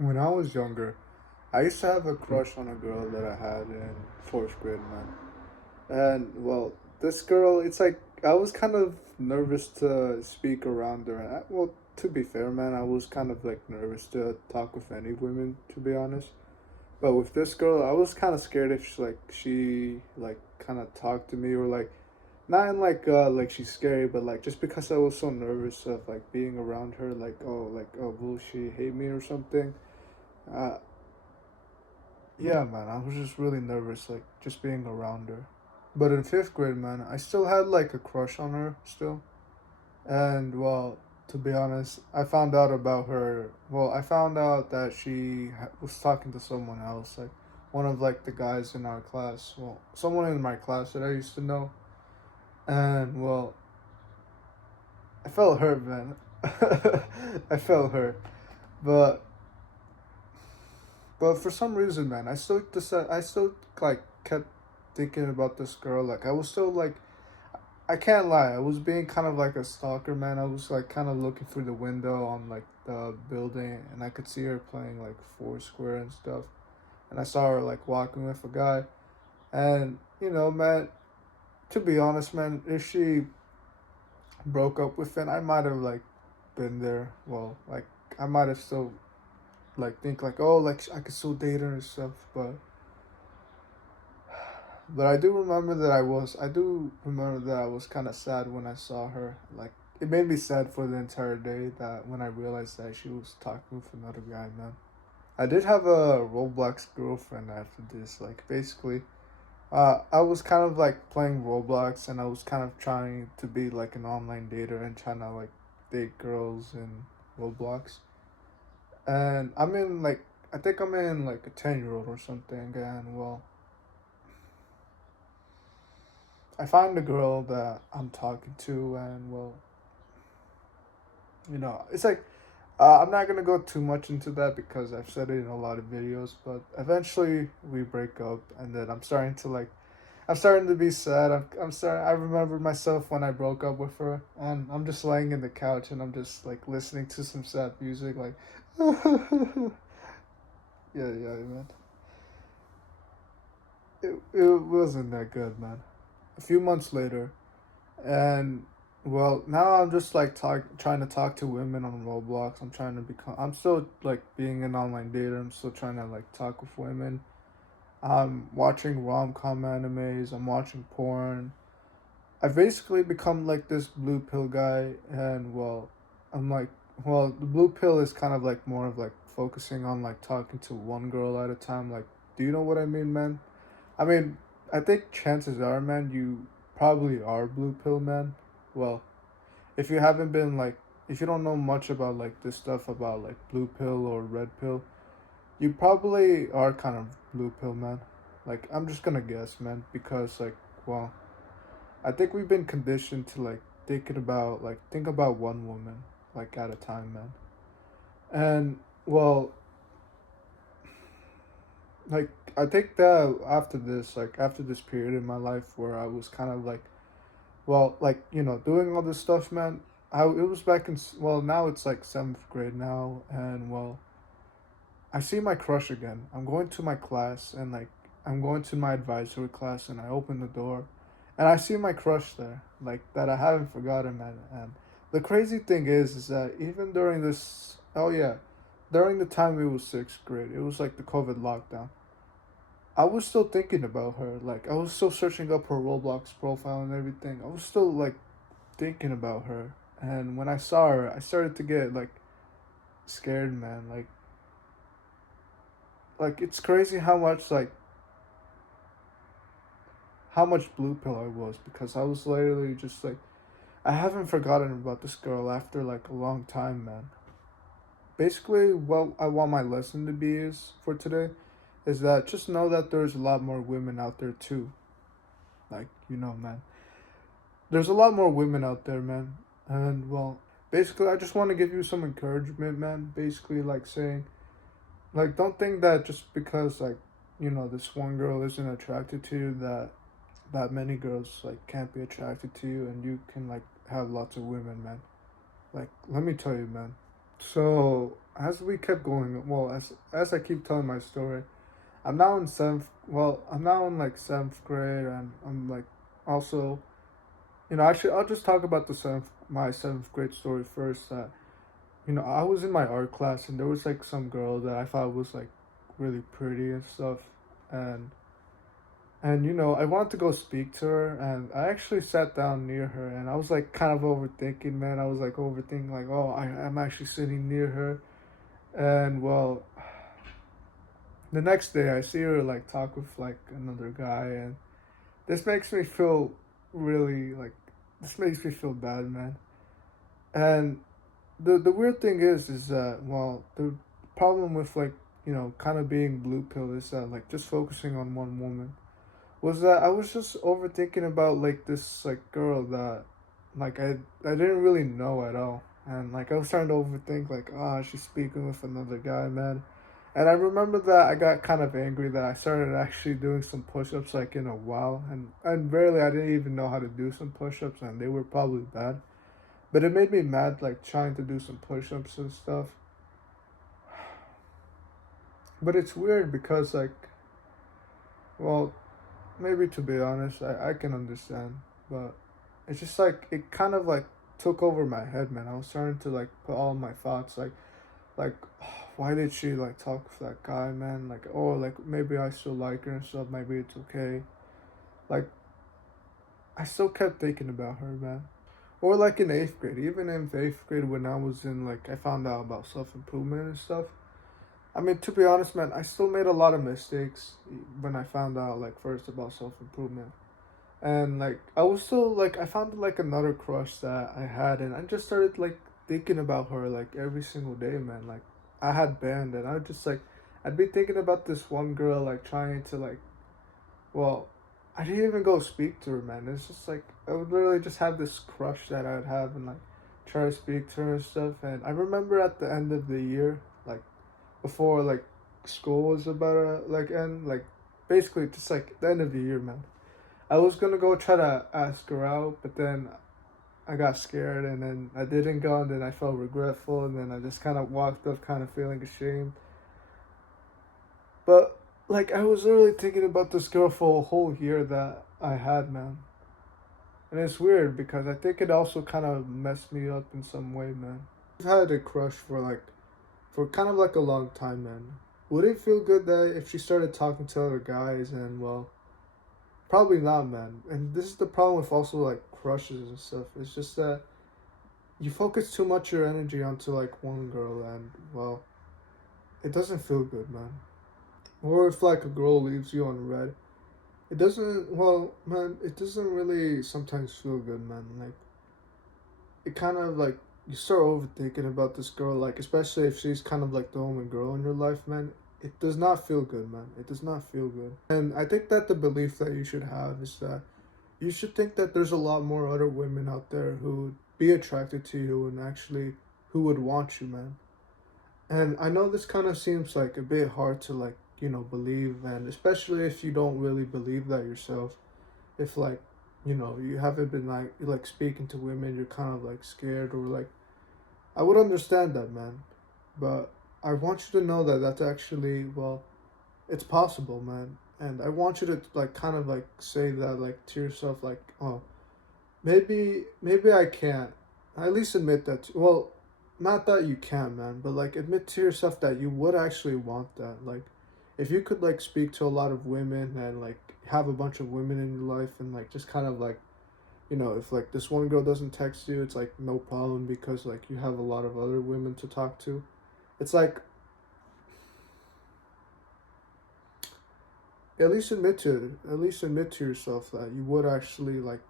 When I was younger, I used to have a crush on a girl that I had in fourth grade, man. And well, this girl, it's like I was kind of nervous to speak around her. Well, to be fair, man, I was kind of like nervous to talk with any women, to be honest. But with this girl, I was kind of scared if she kind of talked to me or like not in like she's scary, but like just because I was so nervous of like being around her, like will she hate me or something? Uh, Yeah, man, I was just really nervous, like just being around her. But in fifth grade, man, I still had like a crush on her still. And well, to be honest, I found out about her. Well, I found out that was talking to someone else, like one of like the guys in our class. Well, someone in my class that I used to know. And well, I felt hurt, man. I felt hurt, but for some reason, man, I still like kept thinking about this girl. Like I was still like, I can't lie, I was being kind of like a stalker, man. I was like kind of looking through the window on like the building, and I could see her playing like Foursquare and stuff. And I saw her like walking with a guy, and man, to be honest, man, if she broke up with him, I might have like been there. Well, like I might have still like think like, oh, like I could still date her and stuff, but I do remember that I was kind of sad when I saw her. Like, it made me sad for the entire day that when I realized that she was talking with another guy, man. I did have a Roblox girlfriend after this. Like, basically, I was kind of like playing Roblox and I was kind of trying to be like an online dater and trying to like date girls in Roblox. And I think I'm in like a 10-year-old or something. And well, I find a girl that I'm talking to, and well, it's like I'm not gonna go too much into that because I've said it in a lot of videos. But eventually, we break up, and then I'm starting to be sad. I'm starting. I remember myself when I broke up with her, and I'm just laying in the couch, and I'm just like listening to some sad music, like, yeah, yeah, man. It wasn't that good, man. A few months later, and well, now I'm just like trying to talk to women on Roblox. I'm still like being an online dater. I'm still trying to like talk with women. I'm watching rom-com animes. I'm watching porn. I've basically become like this blue pill guy, and well, I'm like, well, the blue pill is kind of like more of like focusing on like talking to one girl at a time. Like, do you know what I mean, man? I mean, I think chances are, man, you probably are blue pill, man. Well, if you haven't been like, if you don't know much about like this stuff about like blue pill or red pill, you probably are kind of blue pill, man. Like, I'm just gonna guess, man, because like, well, I think we've been conditioned to like think about one woman like at a time, man. And well, like I think that after this period in my life where I was kind of like, well, like doing all this stuff, man. It was back in well, now it's like seventh grade now, and well, I see my crush again. I'm going to my class, and like I'm going to my advisory class, and I open the door, and I see my crush there, like that I haven't forgotten, man. And the crazy thing is that even during this, oh yeah, during the time it was sixth grade, it was like the COVID lockdown. I was still thinking about her. Like I was still searching up her Roblox profile and everything. I was still like thinking about her. And when I saw her, I started to get like scared, man. Like it's crazy how much blue pill I was because I was literally just like I haven't forgotten about this girl after like a long time, man. Basically, what I want my lesson to be is for today is that just know that there's a lot more women out there too. Like, man. There's a lot more women out there, man. And well, basically I just want to give you some encouragement, man. Basically like saying like don't think that just because like this one girl isn't attracted to you that many girls like can't be attracted to you and you can like have lots of women, man. Like let me tell you, man. So as we kept going, well, as I keep telling my story, I'm now in seventh. Well, I'm now in like seventh grade, and I'm like also, actually, I'll just talk about my seventh grade story first. I was in my art class, and there was like some girl that I thought was like really pretty and stuff, and I wanted to go speak to her, and I actually sat down near her, and I was like kind of overthinking, man. I was like overthinking, like, oh, I'm actually sitting near her, and well, the next day I see her like talk with like another guy, and this makes me feel really like this makes me feel bad, man. And the weird thing is that, well, the problem with like kind of being blue pill is that like just focusing on one woman was that I was just overthinking about like this like girl that like I didn't really know at all, and like I was starting to overthink like, she's speaking with another guy, man. And I remember that I got kind of angry that I started actually doing some push-ups like in a while, and rarely I didn't even know how to do some push-ups, and they were probably bad, but it made me mad like trying to do some push-ups and stuff. But it's weird because like, well, maybe to be honest, I can understand, but it's just like it kind of like took over my head, man. I was starting to like put all my thoughts like why did she like talk with that guy, man? Like, oh, like maybe I still like her and stuff, maybe it's okay. Like I still kept thinking about her, man. Or like in eighth grade, even in eighth grade when I was in like I found out about self improvement and stuff. I mean, to be honest, man, I still made a lot of mistakes when I found out like first about self improvement. And like I was still like I found like another crush that I had, and I just started like thinking about her like every single day, man. Like I had band, and I would just like I'd be thinking about this one girl, like trying to like, well, I didn't even go speak to her, man. It's just like I would literally just have this crush that I would have, and like try to speak to her and stuff. And I remember at the end of the year, like before like school was about to like end, like basically just like the end of the year, man. I was gonna go try to ask her out, but then I got scared, and then I didn't go, and then I felt regretful, and then I just kind of walked off, kind of feeling ashamed. But like I was literally thinking about this girl for a whole year that I had, man, and it's weird because I think it also kind of messed me up in some way, man. I've had a crush for kind of like a long time, man. Would it feel good that if she started talking to other guys and well, probably not, man. And this is the problem with also like crushes and stuff. It's just that you focus too much your energy onto like one girl, and well, it doesn't feel good, man. Or if like a girl leaves you on red, it doesn't. Well, man, it doesn't really sometimes feel good, man. Like it kind of like you start overthinking about this girl, like especially if she's kind of like the only girl in your life, man. It does not feel good, man. It does not feel good. And I think that the belief that you should have is that you should think that there's a lot more other women out there who would be attracted to you and actually who would want you, man. And I know this kind of seems like a bit hard to like, believe, and especially if you don't really believe that yourself. If like, you haven't been like speaking to women, you're kind of like scared or like I would understand that, man. But I want you to know that that's actually, well, it's possible, man. And I want you to like kind of like say that like to yourself like, oh, maybe I can't. At least admit that. Well, not that you can't, man, but like admit to yourself that you would actually want that. Like, if you could like speak to a lot of women and like have a bunch of women in your life and like just kind of like, if like this one girl doesn't text you, it's like no problem because like you have a lot of other women to talk to. It's like at least admit to yourself that you would actually like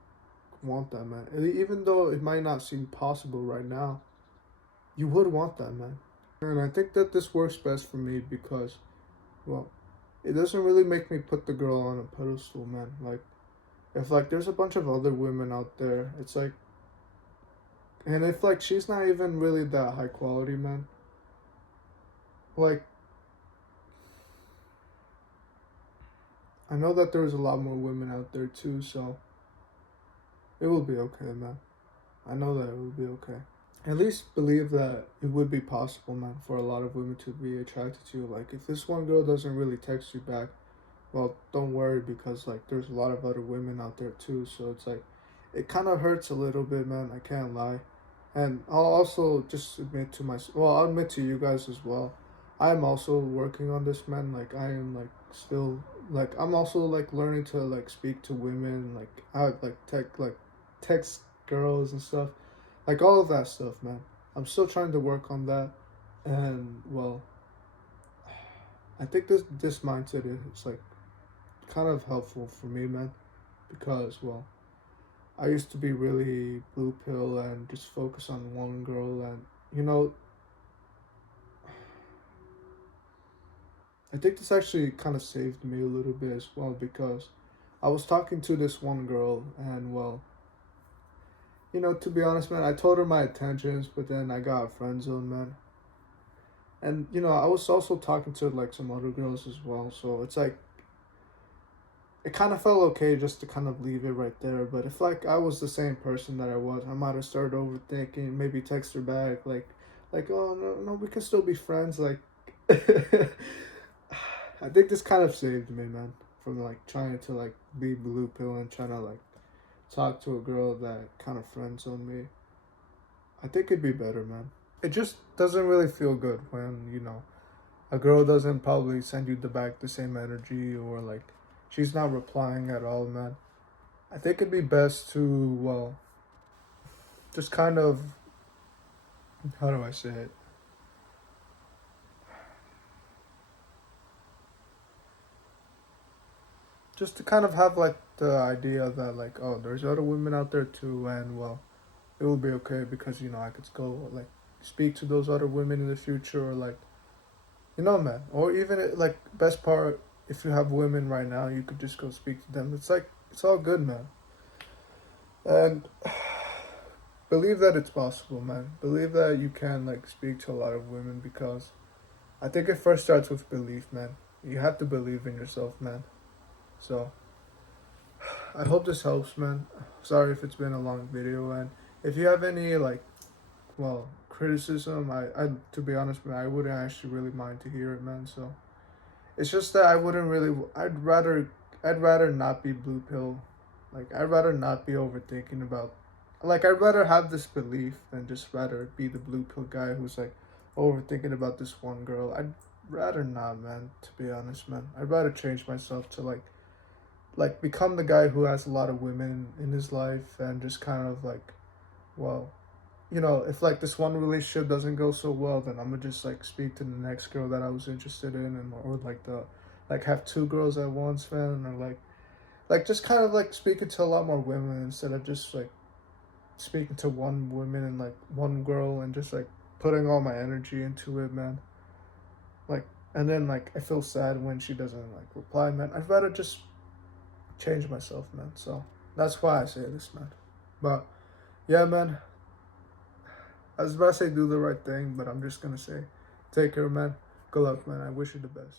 want that, man. Even though it might not seem possible right now, you would want that, man. And I think that this works best for me because, well, it doesn't really make me put the girl on a pedestal, man. Like, if like there's a bunch of other women out there, it's like, and if like she's not even really that high quality, man, like, I know that there's a lot more women out there too, so it will be okay, man. I know that it will be okay. at least believe that it would be possible, man, for a lot of women to be attracted to you. Like, if this one girl doesn't really text you back, well, don't worry, because like there's a lot of other women out there too. So it's like, it kind of hurts a little bit, man. I can't lie. And I'll also just admit to myself, well, I'll admit to you guys as well. I'm also working on this, man. Like, I am like still, like, I'm also like learning to like speak to women, like I like text girls and stuff, like all of that stuff, man. I'm still trying to work on that, and well, I think this mindset is like kind of helpful for me, man, because well, I used to be really blue pill and just focus on one girl, and you know, I think this actually kind of saved me a little bit as well, because I was talking to this one girl, and well, to be honest, man, I told her my intentions, but then I got a friend zone, man. And I was also talking to like some other girls as well, so it's like it kind of felt okay just to kind of leave it right there. But if like I was the same person that I was, I might have started overthinking, maybe text her back like, oh no, no, we can still be friends. Like, I think this kind of saved me, man, from like trying to like be blue pill and trying to like talk to a girl that kind of friends on me. I think it'd be better, man. It just doesn't really feel good when a girl doesn't probably send you the back the same energy, or like she's not replying at all, man. I think it'd be best to, well, just kind of, how do I say it? Just to kind of have like the idea that like, oh, there's other women out there too, and well, it will be okay, because I could go like speak to those other women in the future, or like, man, or even like best part, if you have women right now, you could just go speak to them. It's like it's all good, man. And believe that it's possible, man. Believe that you can like speak to a lot of women, because I think it first starts with belief, man. You have to believe in yourself, man. So I hope this helps, man. Sorry if it's been a long video, and if you have any like, well, criticism, I to be honest, man, I wouldn't actually really mind to hear it, man. So it's just that I wouldn't really. I'd rather not be blue pill. Like, I'd rather not be overthinking about. Like, I'd rather have this belief than just rather be the blue pill guy who's like overthinking about this one girl. I'd rather not, man. To be honest, man, I'd rather change myself to like become the guy who has a lot of women in his life, and just kind of like, well, if like this one relationship doesn't go so well, then I'm gonna just like speak to the next girl that I was interested in, and or like have two girls at once, man, or like just kind of like speaking to a lot more women instead of just like speaking to one woman and like one girl, and just like putting all my energy into it, man. Like, and then like I feel sad when she doesn't like reply, man. I'd rather just change myself, man. So that's why I say this, man. But yeah, man, I was about to say do the right thing, but I'm just gonna say take care, man. Good luck, man. I wish you the best.